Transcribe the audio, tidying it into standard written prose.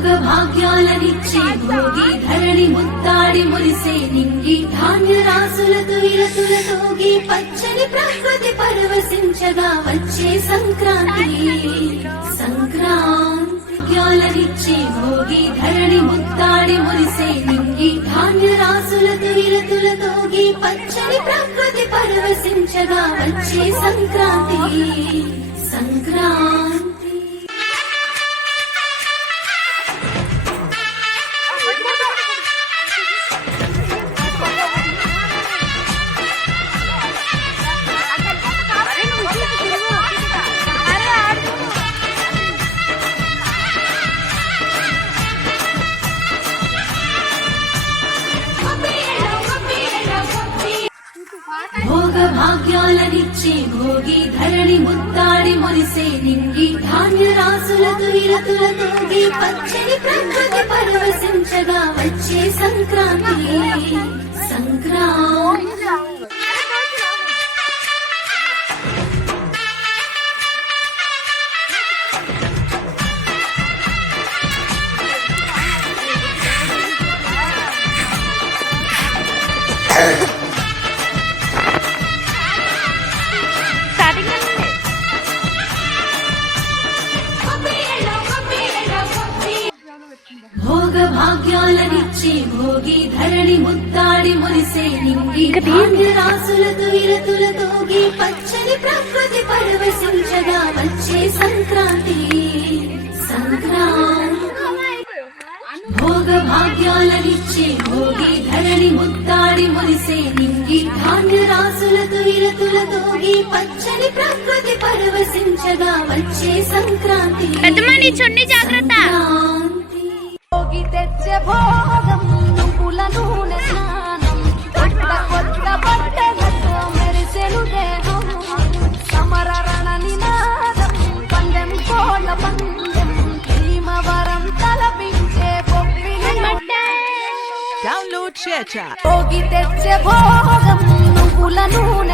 భోగ భాగ్యాలనిచ్చే భోగి ధరణి ముత్తాడి మురిసే నింగి ధాన్య రాసులతో ఇలతుల తోగి పచ్చని ప్రకృతి పరవశించగా వచ్చే సంక్రాంతి భాగ్యాలనిచ్చే భోగి ధరణి ముత్తాడి మురిసే నింగి ధాన్య రాసులతో ఇలతుల తోగి పచ్చని ప్రకృతి పరవశించగా వచ్చే సంక్రాంతి భోగ భాగ్యాలనిచ్చే భోగి ధరణి ముత్తాడి మురిసే నింగి ధాన్య రాసులతో ఇలతుల తోగి పచ్చని ప్రకృతి పరవశించగా వచ్చే సంక్రాంతి భోగ భాగ్యాలనిచ్చే భోగి ధరణి ముత్తాడి మురిసే నింగి ధాన్య రాసులతో ఇలతుల తోగి పచ్చని ప్రకృతి పరవశించగా వచ్చే సంక్రాంతి భోగ భాగ్యాలనిచ్చే భోగి ధరణి ముత్తాడి మురిసే నింగి ధాన్య రాసులతో ఇలతుల తోగి పచ్చని ప్రకృతి పరవశించగా వచ్చే సంక్రాంతి జాగ్రత్త భోగి తెచ్చే భోగం నువ్వుల నూనె స్నానం కొత్త కొత్త బట్టలతో మెరిసెను దేహం సమర రణ నినాదం పందెం కోళ్ళ పందెం భీమవరం తలపించే డౌన్లోడ్ షేర్ భోగి తెచ్చే భోగం నువ్వుల నూనె